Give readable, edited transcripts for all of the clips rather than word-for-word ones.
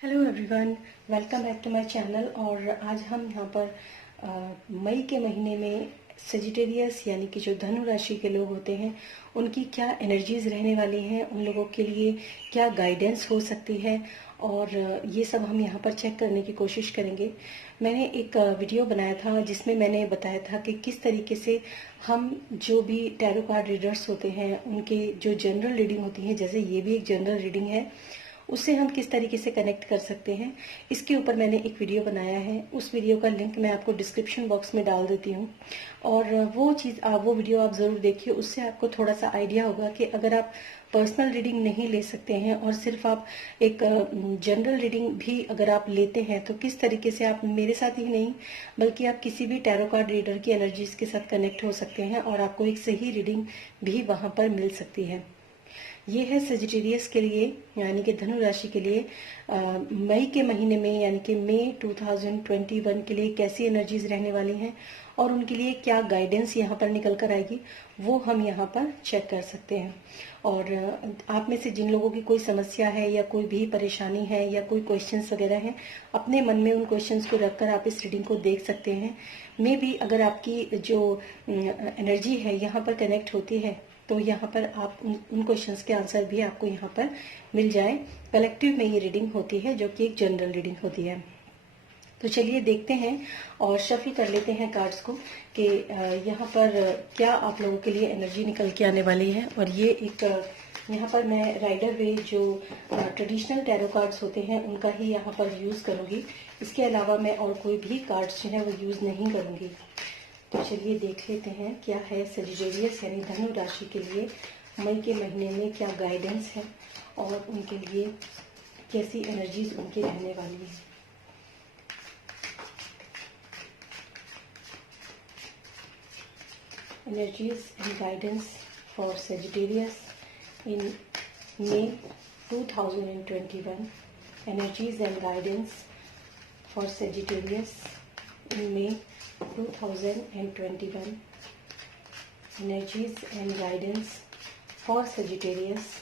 Hello everyone, welcome back to my channel. और आज हम यहाँ पर मई के महीने में सेजिटेरियस यानी कि जो धनु राशि के लोग होते हैं उनकी क्या एनर्जीज रहने वाली हैं, उन लोगों के लिए क्या गाइडेंस हो सकती है, और ये सब हम यहाँ पर चेक करने की कोशिश करेंगे। मैंने एक वीडियो बनाया था जिसमें मैंने बताया था कि किस तरीके से हम जो भी टैरो कार्ड रीडर्स होते हैं उनके जो जनरल रीडिंग होती है, जैसे ये भी एक जनरल रीडिंग है, उससे हम किस तरीके से कनेक्ट कर सकते हैं, इसके ऊपर मैंने एक वीडियो बनाया है। उस वीडियो का लिंक मैं आपको डिस्क्रिप्शन बॉक्स में डाल देती हूँ, और वो वीडियो आप ज़रूर देखिए। उससे आपको थोड़ा सा आइडिया होगा कि अगर आप पर्सनल रीडिंग नहीं ले सकते हैं और सिर्फ आप एक जनरल रीडिंग भी अगर आप लेते हैं तो किस तरीके से आप मेरे साथ ही नहीं बल्कि आप किसी भी टैरो कार्ड रीडर की एनर्जीज के साथ कनेक्ट हो सकते हैं और आपको एक सही रीडिंग भी वहाँ पर मिल सकती है। ये है सेजिटेरियस के लिए यानी कि धनु राशि के लिए मई के महीने में यानी कि मई 2021 के लिए कैसी एनर्जीज रहने वाली हैं और उनके लिए क्या गाइडेंस यहाँ पर निकल कर आएगी, वो हम यहाँ पर चेक कर सकते हैं। और आप में से जिन लोगों की कोई समस्या है या कोई भी परेशानी है या कोई क्वेश्चंस वगैरह हैं, अपने मन में उन क्वेश्चंस को रखकर आप इस रीडिंग को देख सकते हैं। मे भी अगर आपकी जो एनर्जी है यहाँ पर कनेक्ट होती है तो यहाँ पर आप उन क्वेश्चंस के आंसर भी आपको यहाँ पर मिल जाए। कलेक्टिव में ये रीडिंग होती है जो कि एक जनरल रीडिंग होती है। तो चलिए देखते हैं और शफल कर लेते हैं कार्ड्स को कि यहाँ पर क्या आप लोगों के लिए एनर्जी निकल के आने वाली है। और ये एक यहाँ पर मैं राइडर वे जो ट्रेडिशनल टैरो कार्ड्स होते हैं उनका ही यहाँ पर यूज़ करूँगी। इसके अलावा मैं और कोई भी कार्ड्स जो है वो यूज़ नहीं करूँगी। तो चलिए देख लेते हैं क्या है सेजिटेरियस यानी धनु राशि के लिए मई के महीने में क्या गाइडेंस है और उनके लिए कैसी एनर्जीज उनकी रहने वाली है। Energies and guidance for Sagittarius in May 2021। Energies and guidance for Sagittarius in May 2021. Energies and guidance for Sagittarius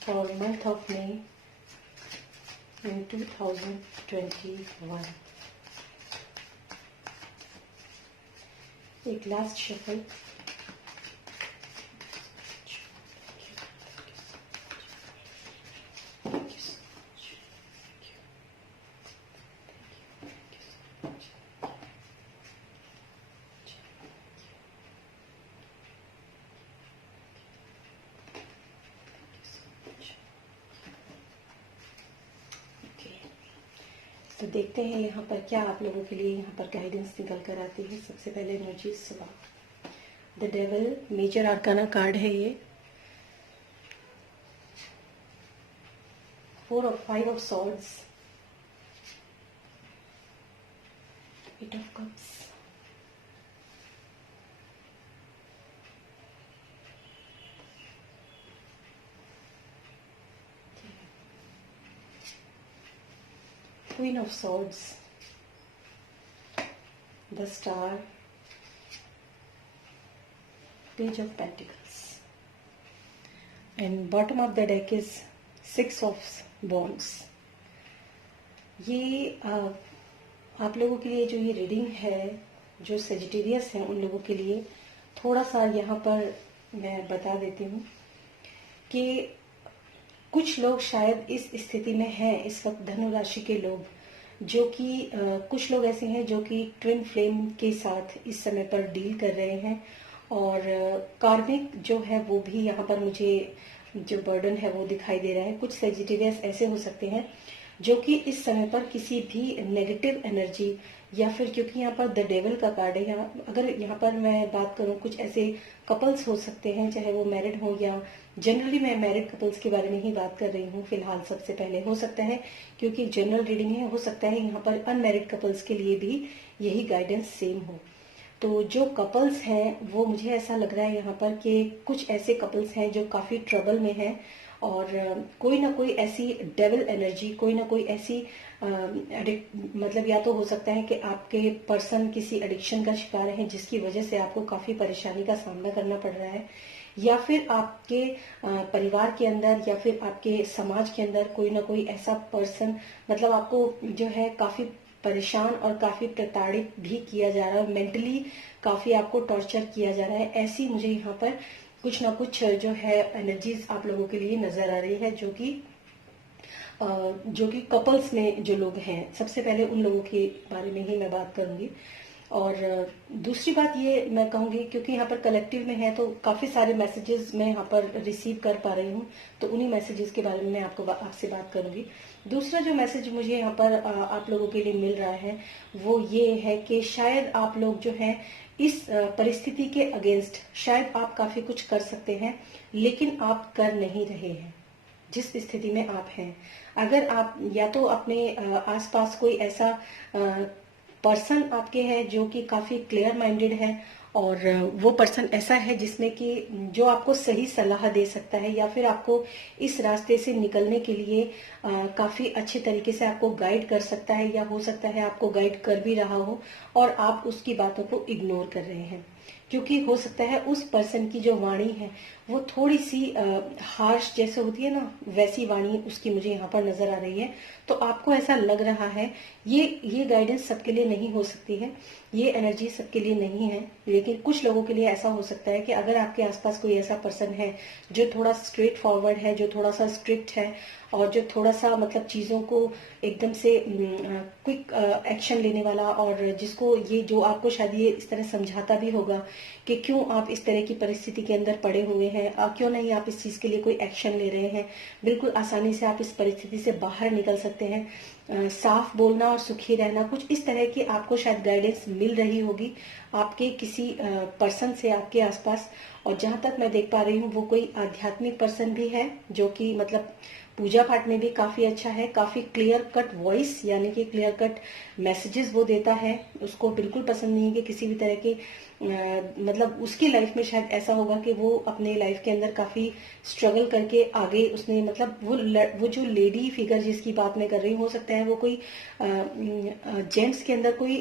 for month of May in 2021. एक लास्ट शफल। तो देखते हैं यहाँ पर क्या आप लोगों के लिए यहाँ पर गाइडेंस निकल कर आती है। सबसे पहले एनर्जी सुबह the devil, major arcana card है ये। 5 of swords, 8 of cups, Queen of Swords, the Star, Page of Pentacles, and bottom of the deck is 6 of Wands. ये आप लोगों के लिए जो ये रीडिंग है, जो सेजिटेरियस है उन लोगों के लिए थोड़ा सा यहाँ पर मैं बता देती हूँ कि कुछ लोग शायद इस स्थिति में हैं इस वक्त, धनु राशि के लोग, जो कि कुछ लोग ऐसे हैं जो कि ट्विन फ्लेम के साथ इस समय पर डील कर रहे हैं। और कार्मिक जो है वो भी यहाँ पर मुझे जो बर्डन है वो दिखाई दे रहा है। कुछ सेजिटेरियस ऐसे हो सकते हैं जो कि इस समय पर किसी भी नेगेटिव एनर्जी या फिर, क्योंकि यहाँ पर द डेविल का कार्ड है, यहाँ अगर यहाँ पर मैं बात करूँ कुछ ऐसे कपल्स हो सकते हैं, चाहे वो मैरिड हो या जनरली मैं मैरिड कपल्स के बारे में ही बात कर रही हूँ फिलहाल। सबसे पहले हो सकता है, क्योंकि जनरल रीडिंग है, हो सकता है यहाँ पर अनमैरिड कपल्स के लिए भी यही गाइडेंस सेम हो। तो जो कपल्स हैं वो मुझे ऐसा लग रहा है यहाँ पर कि कुछ ऐसे कपल्स हैं जो काफी ट्रबल में हैं और कोई ना कोई ऐसी डेविल एनर्जी, कोई ना कोई ऐसी मतलब या तो हो सकता है कि आपके पर्सन किसी एडिक्शन का शिकार है जिसकी वजह से आपको काफी परेशानी का सामना करना पड़ रहा है, या फिर आपके परिवार के अंदर या फिर आपके समाज के अंदर कोई ना कोई ऐसा पर्सन मतलब आपको जो है काफी परेशान और काफी प्रताड़ित भी किया जा रहा है, मेंटली काफी आपको टॉर्चर किया जा रहा है। ऐसी मुझे यहाँ पर कुछ ना कुछ जो है एनर्जीज आप लोगों के लिए नजर आ रही है, जो कि कपल्स में जो लोग हैं, सबसे पहले उन लोगों के बारे में ही मैं बात करूंगी। और दूसरी बात ये मैं कहूंगी, क्योंकि यहाँ पर कलेक्टिव में है तो काफी सारे मैसेजेस मैं यहाँ पर रिसीव कर पा रही हूँ, तो उन्हीं मैसेजेस के बारे में मैं आपसे बात करूंगी। दूसरा जो मैसेज मुझे यहाँ पर आप लोगों के लिए मिल रहा है वो ये है कि शायद आप लोग जो है इस परिस्थिति के अगेंस्ट शायद आप काफी कुछ कर सकते हैं, लेकिन आप कर नहीं रहे हैं जिस स्थिति में आप हैं। अगर आप या तो अपने आसपास कोई ऐसा पर्सन आपके है जो कि काफी क्लियर माइंडेड है, और वो पर्सन ऐसा है जिसमें कि जो आपको सही सलाह दे सकता है या फिर आपको इस रास्ते से निकलने के लिए काफी अच्छे तरीके से आपको गाइड कर सकता है, या हो सकता है आपको गाइड कर भी रहा हो और आप उसकी बातों को इग्नोर कर रहे हैं। क्योंकि हो सकता है उस पर्सन की जो वाणी है वो थोड़ी सी हार्श जैसे होती है ना, वैसी वाणी उसकी मुझे यहाँ पर नजर आ रही है। तो आपको ऐसा लग रहा है ये गाइडेंस सबके लिए नहीं हो सकती है, ये एनर्जी सबके लिए नहीं है, लेकिन कुछ लोगों के लिए ऐसा हो सकता है कि अगर आपके आसपास कोई ऐसा पर्सन है जो थोड़ा स्ट्रेट फॉरवर्ड है, जो थोड़ा सा स्ट्रिक्ट है और जो थोड़ा सा मतलब चीजों को एकदम से क्विक एक्शन लेने वाला, और जिसको ये जो आपको शायद ये इस तरह समझाता भी होगा कि क्यों आप इस तरह की परिस्थिति के अंदर पड़े हुए हैं, क्यों नहीं आप इस चीज के लिए कोई एक्शन ले रहे हैं, बिल्कुल आसानी से आप इस परिस्थिति से बाहर निकल सकते हैं। साफ बोलना और सुखी रहना, कुछ इस तरह की आपको शायद गाइडेंस मिल रही होगी आपके किसी पर्सन से आपके आसपास। और जहां तक मैं देख पा रही हूँ वो कोई आध्यात्मिक पर्सन भी है जो कि मतलब पूजा पाठ में भी काफी अच्छा है, काफी क्लियर कट वॉइस यानी कि क्लियर कट मैसेजेस वो देता है। उसको बिल्कुल पसंद नहीं है कि किसी भी तरह के मतलब उसकी लाइफ में शायद ऐसा होगा कि वो अपने लाइफ के अंदर काफी स्ट्रगल करके आगे उसने मतलब वो जो लेडी फिगर जिसकी बात मैं कर रही हूँ, हो सकता है वो कोई जेंट्स के अंदर कोई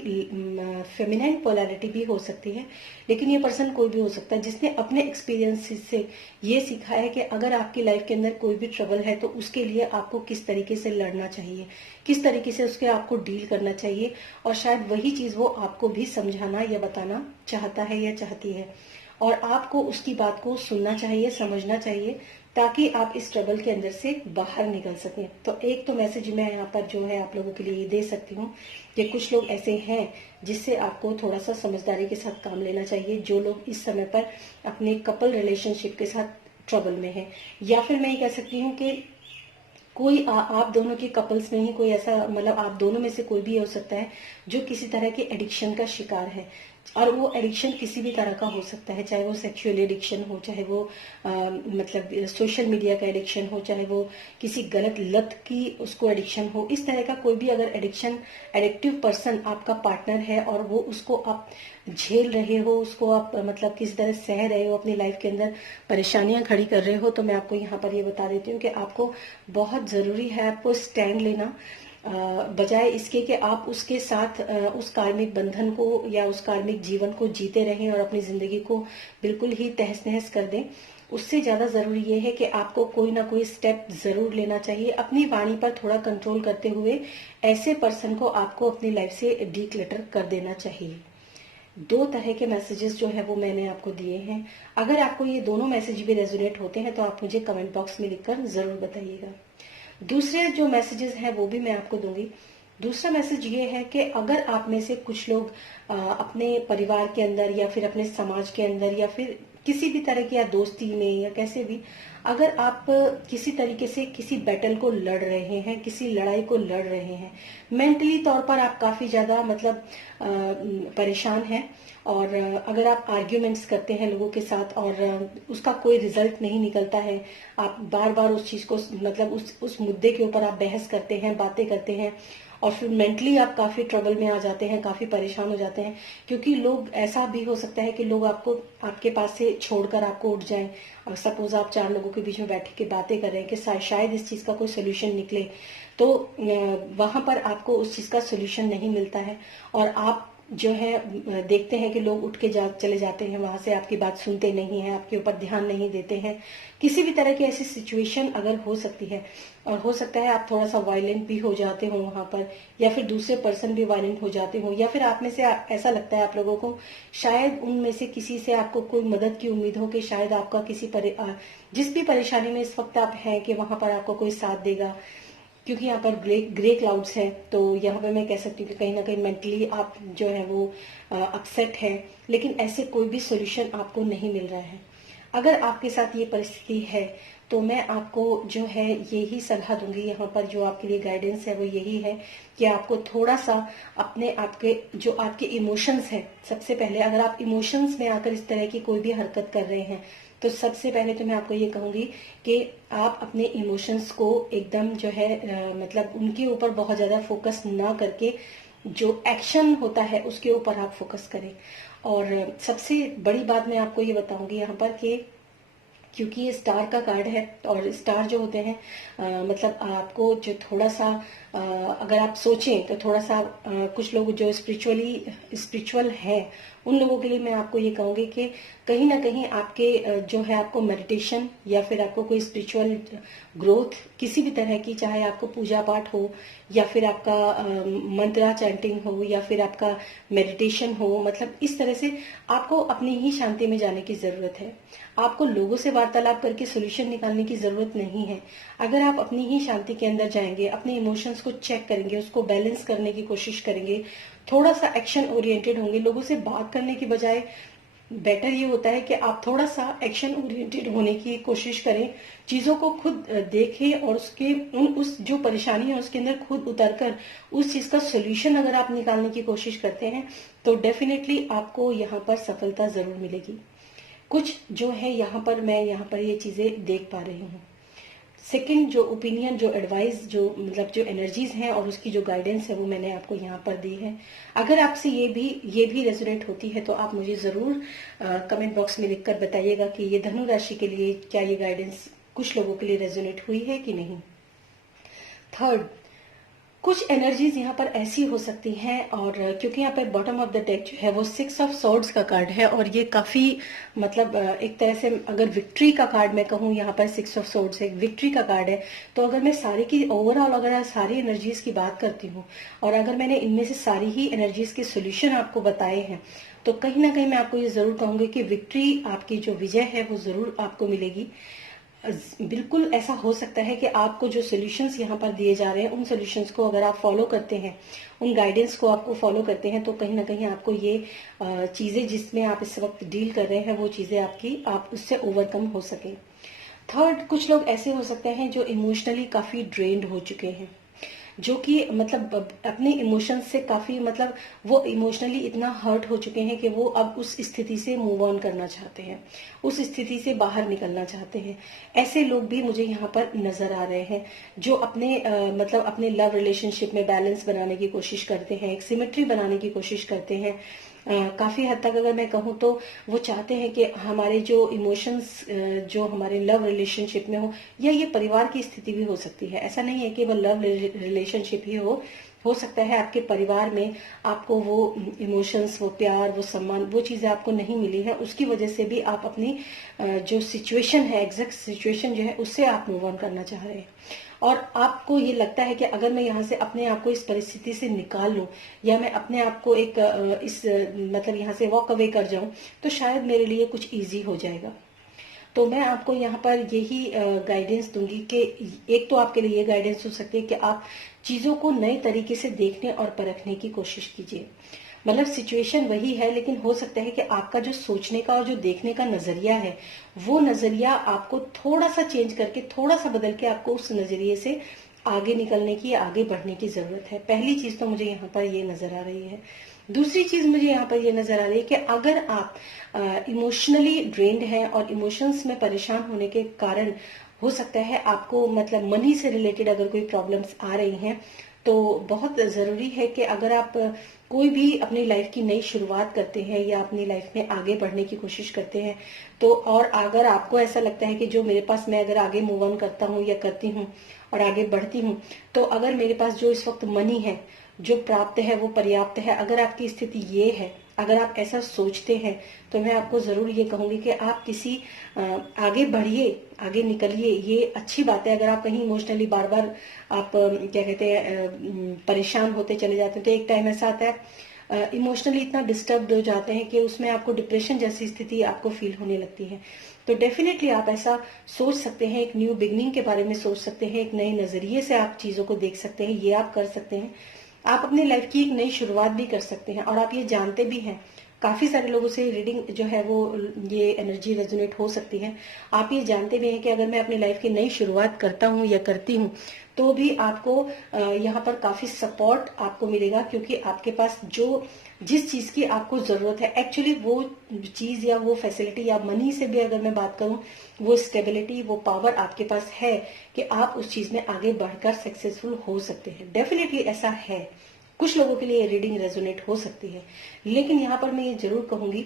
फेमिनाइन पोलैरिटी भी हो सकती है, लेकिन ये पर्सन कोई भी हो सकता है जिसने अपने एक्सपीरियंस से ये सीखा है कि अगर आपकी लाइफ के अंदर कोई भी ट्रबल है तो उसके लिए आपको किस तरीके से लड़ना चाहिए, किस तरीके से उसके आपको डील करना चाहिए। और शायद वही चीज वो आपको भी समझाना या बताना चाहता है या चाहती है, और आपको उसकी बात को सुनना चाहिए, समझना चाहिए, ताकि आप इस ट्रबल के अंदर से बाहर निकल सकें। तो एक तो मैसेज मैं यहाँ पर जो है आप लोगों के लिए दे सकती हूँ कि कुछ लोग ऐसे हैं जिससे आपको थोड़ा सा समझदारी के साथ काम लेना चाहिए, जो लोग इस समय पर अपने कपल रिलेशनशिप के साथ ट्रबल में हैं। या फिर मैं ये कह सकती हूँ कि कोई आप दोनों के कपल्स में ही कोई ऐसा मतलब आप दोनों में से कोई भी हो सकता है जो किसी तरह के एडिक्शन का शिकार है, और वो एडिक्शन किसी भी तरह का हो सकता है, चाहे वो सेक्सुअल एडिक्शन हो, चाहे वो मतलब सोशल मीडिया का एडिक्शन हो, चाहे वो किसी गलत लत की उसको एडिक्शन हो। इस तरह का कोई भी अगर एडिक्टिव पर्सन आपका पार्टनर है और वो उसको आप झेल रहे हो, उसको आप मतलब किसी तरह सह रहे हो, अपनी लाइफ के अंदर परेशानियां खड़ी कर रहे हो, तो मैं आपको यहाँ पर ये बता देती हूँ कि आपको बहुत जरूरी है आपको स्टैंड लेना, बजाय इसके कि आप उसके साथ उस कार्मिक बंधन को या उस कार्मिक जीवन को जीते रहें और अपनी जिंदगी को बिल्कुल ही तहस नहस कर दें। उससे ज्यादा जरूरी ये है कि आपको कोई ना कोई स्टेप जरूर लेना चाहिए, अपनी वाणी पर थोड़ा कंट्रोल करते हुए ऐसे पर्सन को आपको अपनी लाइफ से डीक्लटर कर देना चाहिए। दो तरह के मैसेजेस जो है वो मैंने आपको दिए हैं। अगर आपको ये दोनों मैसेज भी रेजोनेट होते हैं तो आप मुझे कमेंट बॉक्स में लिखकर जरूर बताइएगा। दूसरे जो मैसेजेस हैं वो भी मैं आपको दूंगी। दूसरा मैसेज ये है कि अगर आप में से कुछ लोग अपने परिवार के अंदर या फिर अपने समाज के अंदर या फिर किसी भी तरह की या दोस्ती में या कैसे भी, अगर आप किसी तरीके से किसी बैटल को लड़ रहे हैं, किसी लड़ाई को लड़ रहे हैं, मेंटली तौर पर आप काफी ज्यादा मतलब परेशान हैं, और अगर आप आर्ग्यूमेंट्स करते हैं लोगों के साथ और उसका कोई रिजल्ट नहीं निकलता है, आप बार बार उस चीज को मतलब उस मुद्दे के ऊपर आप बहस करते हैं, बातें करते हैं, और फिर मेंटली आप काफी ट्रबल में आ जाते हैं, काफी परेशान हो जाते हैं, क्योंकि लोग ऐसा भी हो सकता है कि लोग आपको आपके पास से छोड़कर आपको उठ जाएं। और सपोज आप चार लोगों के बीच में बैठ के बातें कर रहे हैं कि शायद इस चीज का कोई सोल्यूशन निकले, तो वहां पर आपको उस चीज का सोल्यूशन नहीं मिलता है और आप जो है देखते हैं कि लोग उठ के चले जाते हैं, वहां से आपकी बात सुनते नहीं हैं, आपके ऊपर ध्यान नहीं देते हैं। किसी भी तरह की ऐसी सिचुएशन अगर हो सकती है, और हो सकता है आप थोड़ा सा वायलेंट भी हो जाते हो वहां पर, या फिर दूसरे पर्सन भी वायलेंट हो जाते हो, या फिर आप में से ऐसा लगता है आप लोगों को शायद उनमें से किसी से आपको कोई मदद की उम्मीद हो कि शायद आपका जिस भी परेशानी में इस वक्त आप हैं कि वहां पर आपको कोई साथ देगा। क्योंकि यहाँ पर ग्रे क्लाउड्स है, तो यहाँ पर मैं कह सकती हूँ कि कहीं ना कहीं मेंटली आप जो है वो अपसेट है, लेकिन ऐसे कोई भी सोल्यूशन आपको नहीं मिल रहा है। अगर आपके साथ ये परिस्थिति है तो मैं आपको जो है यही सलाह दूंगी, यहाँ पर जो आपके लिए गाइडेंस है वो यही है कि आपको थोड़ा सा अपने आपके जो आपके इमोशंस है, सबसे पहले अगर आप इमोशंस में आकर इस तरह की कोई भी हरकत कर रहे हैं तो सबसे पहले तो मैं आपको ये कहूंगी कि आप अपने इमोशंस को एकदम जो है मतलब उनके ऊपर बहुत ज्यादा फोकस ना करके जो एक्शन होता है उसके ऊपर आप फोकस करें। और सबसे बड़ी बात मैं आपको ये बताऊंगी यहाँ पर कि क्योंकि ये स्टार का कार्ड है, और स्टार जो होते हैं मतलब आपको जो थोड़ा सा अगर आप सोचें तो थोड़ा सा कुछ लोग जो स्पिरिचुअल हैं उन लोगों के लिए मैं आपको ये कहूंगी कि कहीं ना कहीं आपके जो है आपको मेडिटेशन या फिर आपको कोई स्पिरिचुअल ग्रोथ किसी भी तरह की, चाहे आपको पूजा पाठ हो या फिर आपका मंत्रा चैंटिंग हो या फिर आपका मेडिटेशन हो, मतलब इस तरह से आपको अपनी ही शांति में जाने की जरूरत है। आपको लोगों से वार्तालाप करके सोल्यूशन निकालने की जरूरत नहीं है। अगर आप अपनी ही शांति के अंदर जाएंगे, अपने इमोशंस को चेक करेंगे, उसको बैलेंस करने की कोशिश करेंगे, थोड़ा सा एक्शन ओरिएंटेड होंगे, लोगों से बात करने की बजाय बेटर ये होता है कि आप थोड़ा सा एक्शन ओरिएंटेड होने की कोशिश करें, चीजों को खुद देखें और उस जो परेशानी है उसके अंदर खुद उतरकर उस चीज का सोल्यूशन अगर आप निकालने की कोशिश करते हैं तो डेफिनेटली आपको यहाँ पर सफलता जरूर मिलेगी। कुछ जो है मैं यहाँ पर ये चीजें देख पा रही हूँ। सेकंड जो ओपिनियन, जो एडवाइस, जो मतलब जो एनर्जीज हैं और उसकी जो गाइडेंस है वो मैंने आपको यहाँ पर दी है। अगर आपसे ये भी रेजोनेट होती है तो आप मुझे जरूर कमेंट बॉक्स में लिखकर बताइएगा कि ये धनु राशि के लिए क्या ये गाइडेंस कुछ लोगों के लिए रेजोनेट हुई है कि नहीं। थर्ड, कुछ एनर्जीज यहाँ पर ऐसी हो सकती हैं, और क्योंकि यहाँ पर बॉटम ऑफ द डेक जो है वो 6 ऑफ सॉर्ड्स का कार्ड है, और ये काफी मतलब एक तरह से अगर विक्ट्री का कार्ड मैं कहूँ, यहाँ पर 6 ऑफ सॉर्ड्स एक विक्ट्री का कार्ड है। तो अगर मैं सारी की ओवरऑल अगर सारी एनर्जीज की बात करती हूँ और अगर मैंने इनमें से सारी ही एनर्जीज के सोल्यूशन आपको बताए हैं तो कहीं ना कहीं मैं आपको ये जरूर कहूंगी कि विक्ट्री, आपकी जो विजय है वो जरूर आपको मिलेगी। बिल्कुल ऐसा हो सकता है कि आपको जो सॉल्यूशंस यहाँ पर दिए जा रहे हैं उन सॉल्यूशंस को अगर आप फॉलो करते हैं, उन गाइडेंस को आपको फॉलो करते हैं तो कहीं ना कहीं आपको ये चीजें जिसमें आप इस वक्त डील कर रहे हैं वो चीजें आप उससे ओवरकम हो सके। थर्ड, कुछ लोग ऐसे हो सकते हैं जो इमोशनली काफी ड्रेन्ड हो चुके हैं, जो कि मतलब अपने इमोशंस से काफी मतलब वो इमोशनली इतना हर्ट हो चुके हैं कि वो अब उस स्थिति से मूव ऑन करना चाहते हैं, उस स्थिति से बाहर निकलना चाहते हैं। ऐसे लोग भी मुझे यहाँ पर नजर आ रहे हैं जो अपने मतलब अपने लव रिलेशनशिप में बैलेंस बनाने की कोशिश करते हैं, एक सिमेट्री बनाने की कोशिश करते हैं। काफी हद तक अगर मैं कहूँ तो वो चाहते हैं कि हमारे जो इमोशंस जो हमारे लव रिलेशनशिप में हो, या ये परिवार की स्थिति भी हो सकती है, ऐसा नहीं है कि वो लव रिलेशनशिप ही हो सकता है आपके परिवार में आपको वो इमोशंस, वो प्यार, वो सम्मान, वो चीजें आपको नहीं मिली है, उसकी वजह से भी आप अपनी जो सिचुएशन है, एग्जैक्ट सिचुएशन जो है उससे आप मूव ऑन करना चाह रहे हैं। और आपको ये लगता है कि अगर मैं यहाँ से अपने आप को इस परिस्थिति से निकाल लूं या मैं अपने आप को एक इस मतलब यहाँ से वॉक अवे कर जाऊं तो शायद मेरे लिए कुछ इजी हो जाएगा। तो मैं आपको यहाँ पर यही गाइडेंस दूंगी कि एक तो आपके लिए ये गाइडेंस हो सकती है कि आप चीजों को नए तरीके से देखने और परखने की कोशिश कीजिए। मतलब सिचुएशन वही है, लेकिन हो सकता है कि आपका जो सोचने का और जो देखने का नजरिया है वो नजरिया आपको थोड़ा सा चेंज करके, थोड़ा सा बदल के आपको उस नजरिए से आगे निकलने की, आगे बढ़ने की जरूरत है। पहली चीज तो मुझे यहाँ पर ये नजर आ रही है। दूसरी चीज मुझे यहाँ पर ये नजर आ रही है कि अगर आप इमोशनली ड्रेन्ड हैं और इमोशंस में परेशान होने के कारण हो सकता है आपको मतलब मनी से रिलेटेड अगर कोई प्रॉब्लम्स आ रही हैं तो बहुत जरूरी है कि अगर आप कोई भी अपनी लाइफ की नई शुरुआत करते हैं या अपनी लाइफ में आगे बढ़ने की कोशिश करते हैं तो, और अगर आपको ऐसा लगता है कि जो मेरे पास, मैं अगर आगे मूव ऑन करता हूँ या करती हूँ और आगे बढ़ती हूँ, तो अगर मेरे पास जो इस वक्त मनी है जो प्राप्त है वो पर्याप्त है, अगर आपकी स्थिति ये है, अगर आप ऐसा सोचते हैं, तो मैं आपको जरूर ये कहूंगी कि आप किसी आगे बढ़िए, आगे निकलिए। ये अच्छी बात है। अगर आप कहीं इमोशनली बार बार आप क्या कहते हैं परेशान होते चले जाते हैं, तो एक टाइम ऐसा आता है इमोशनली इतना डिस्टर्ब हो जाते हैं कि उसमें आपको डिप्रेशन जैसी स्थिति आपको फील होने लगती है। तो डेफिनेटली आप ऐसा सोच सकते हैं, एक न्यू बिगनिंग के बारे में सोच सकते हैं, एक नए नजरिए से आप चीजों को देख सकते हैं। ये आप कर सकते हैं। आप अपनी लाइफ की एक नई शुरुआत भी कर सकते हैं। और आप ये जानते भी हैं, काफी सारे लोगों से रीडिंग जो है वो ये एनर्जी रेजोनेट हो सकती है। आप ये जानते भी हैं कि अगर मैं अपनी लाइफ की नई शुरुआत करता हूँ या करती हूँ तो भी आपको यहाँ पर काफी सपोर्ट आपको मिलेगा, क्योंकि आपके पास जो जिस चीज की आपको जरूरत है एक्चुअली वो चीज या वो फैसिलिटी या मनी से भी अगर मैं बात करूं, वो स्टेबिलिटी, वो पावर आपके पास है कि आप उस चीज में आगे बढ़कर सक्सेसफुल हो सकते हैं। डेफिनेटली ऐसा है। कुछ लोगों के लिए रीडिंग रेजोनेट हो सकती है, लेकिन यहाँ पर मैं ये जरूर कहूंगी,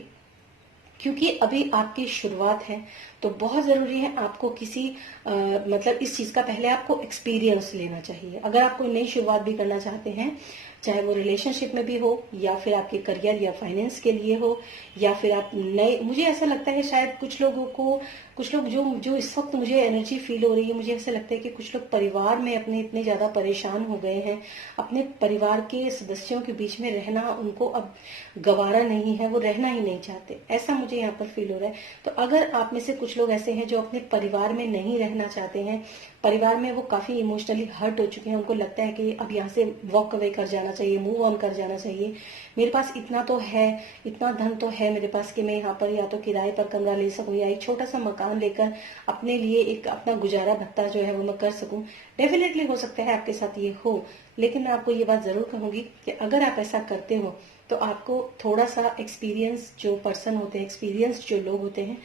क्योंकि अभी आपकी शुरुआत है तो बहुत जरूरी है आपको किसी मतलब इस चीज का पहले आपको एक्सपीरियंस लेना चाहिए। अगर आप कोई नई शुरुआत भी करना चाहते हैं, चाहे वो रिलेशनशिप में भी हो या फिर आपके करियर या फाइनेंस के लिए हो, या फिर आप नए, मुझे ऐसा लगता है शायद कुछ लोगों को, कुछ लोग जो जो इस वक्त मुझे एनर्जी फील हो रही है, मुझे ऐसा लगता है कि कुछ लोग परिवार में अपने इतने ज्यादा परेशान हो गए हैं, अपने परिवार के सदस्यों के बीच में रहना उनको अब गवारा नहीं है, वो रहना ही नहीं चाहते, ऐसा मुझे यहाँ पर फील हो रहा है। तो अगर आप में से कुछ लोग ऐसे हैं जो अपने परिवार में नहीं रहना चाहते हैं, परिवार में वो काफी इमोशनली हर्ट हो चुके हैं, उनको लगता है कि अब यहाँ से वॉक अवे कर जाना चाहिए, मूव ऑन कर जाना चाहिए, मेरे पास इतना तो है, इतना धन तो है मेरे पास कि मैं यहाँ पर या तो किराए पर कमरा ले सकूं या एक छोटा सा मकान लेकर अपने लिए एक अपना गुजारा भत्ता जो है वो मैं कर सकूं। डेफिनेटली हो सकता है आपके साथ ये हो, लेकिन मैं आपको ये बात जरूर कहूंगी कि अगर आप ऐसा करते हो तो आपको थोड़ा सा एक्सपीरियंस जो पर्सन होते हैं, एक्सपीरियंस जो लोग होते हैं,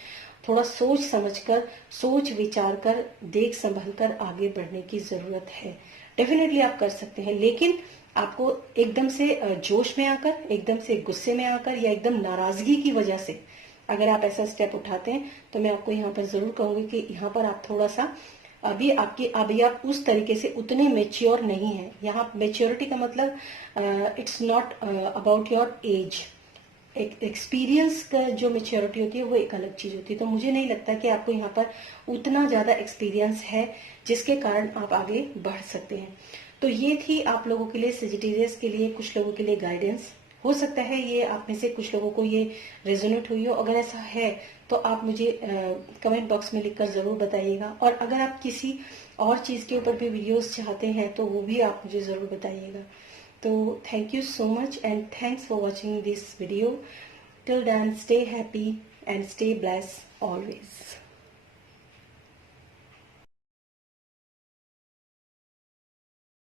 थोड़ा सोच समझकर, सोच विचार कर, देख संभल कर आगे बढ़ने की जरूरत है। डेफिनेटली आप कर सकते हैं, लेकिन आपको एकदम से जोश में आकर, एकदम से गुस्से में आकर या एकदम नाराजगी की वजह से अगर आप ऐसा स्टेप उठाते हैं तो मैं आपको यहाँ पर जरूर कहूंगी कि यहाँ पर आप थोड़ा सा अभी आप उस तरीके से उतने मेच्योर नहीं है। यहाँ मेच्योरिटी का मतलब it's not about your age, experience का जो मेच्योरिटी होती है वो एक अलग चीज होती है। तो मुझे नहीं लगता कि आपको यहाँ पर उतना ज्यादा एक्सपीरियंस है जिसके कारण आप आगे बढ़ सकते हैं। तो ये थी आप लोगों के लिए, सेजिटेरियस के लिए, कुछ लोगों के लिए गाइडेंस। हो सकता है ये आप में से कुछ लोगों को ये रेजोनेट हुई हो। अगर ऐसा है तो आप मुझे कमेंट बॉक्स में लिखकर जरूर बताइएगा। और अगर आप किसी और चीज के ऊपर भी वीडियोस चाहते हैं तो वो भी आप मुझे जरूर बताइएगा। So thank you so much and thanks for watching this video. Till then, stay happy and stay blessed always.